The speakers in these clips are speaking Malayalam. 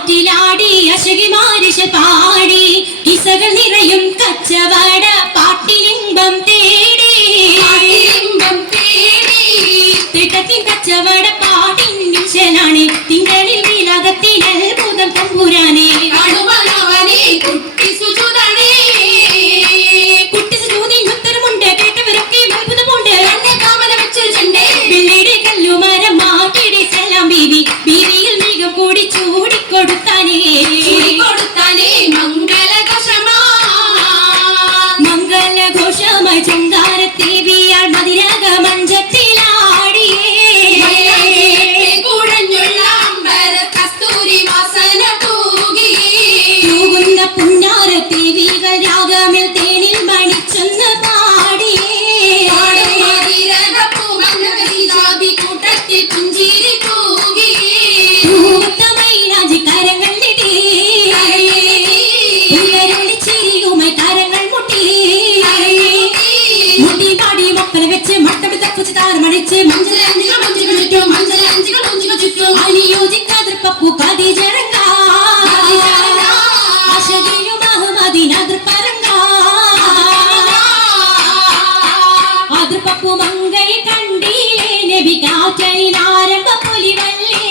കാറ്റിലാടി അശകിമാരിശ പാടി കിസകൾ നിറയും കച്ചവട പാട്ടിലിംബം തേടി തിട്ടത്തിൻ കച്ചവട പാട്ടിൻ നിശനാണ് തിങ്കളിൽ വിലാകത്തിൽ അത്ഭുതം തമ്പുരാനെ കുട്ടി സുജൂതൻ ഉത്തരമുണ്ട് കേട്ടവരൊക്കെ അത്ഭുതമുണ്ട് വെള്ളിയുടെ കല്ലുമരം മാറ്റിയുടെ സലാം ബീവി ബീവിയിൽ മികം കൂടി ചൂടിക്കൊടുത്താനേ മംഗളഘോഷമായി ചങ്കാരത്തേവിയാൾ മതിരക മഞ്ചത്തിലാടിയേ തൂകുന്ന പുന്നാരത്തേവികൾ രാഗമിൽ തേനിൽ മണിച്ചൊന്ന് പാടിയേ പൂത്തമൈനാജി കരങ്ങൾ നീട്ടി ചിരിയുമായി കരങ്ങൾ മുട്ടി മുട്ടി പാടി മക്കളെ വെച്ച് മട്ടം തപ്പിച്ച് താരമണിച്ച് ചുറ്റും അനുയോജിക്കാതെ പപ്പു കതിജറങ്ങ അശകിലും അഹമ്മദിനാദർ പറങ്ങ ആദർ പപ്പു മങ്കൈ കണ്ടില്ലേ നബി കാറ്റലിൽ ആരംഭ പൊലിവല്ലേ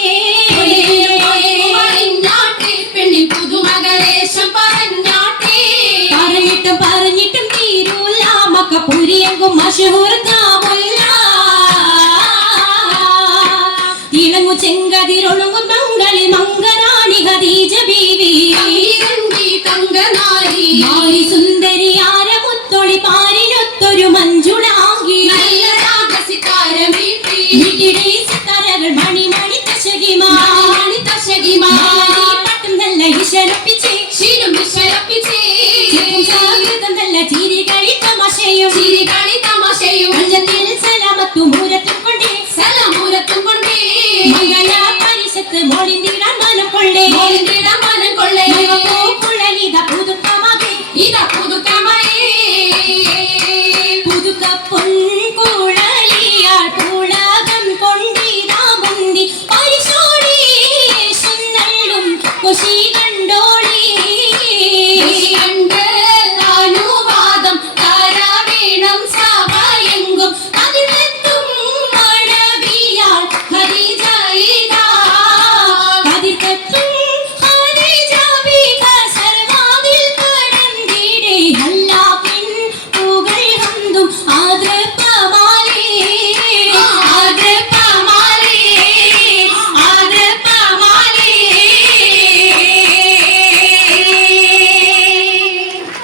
പറഞ്ഞിട്ടും തീരൂല മക്ക പുരിയെങ്കും മഷഹൂർ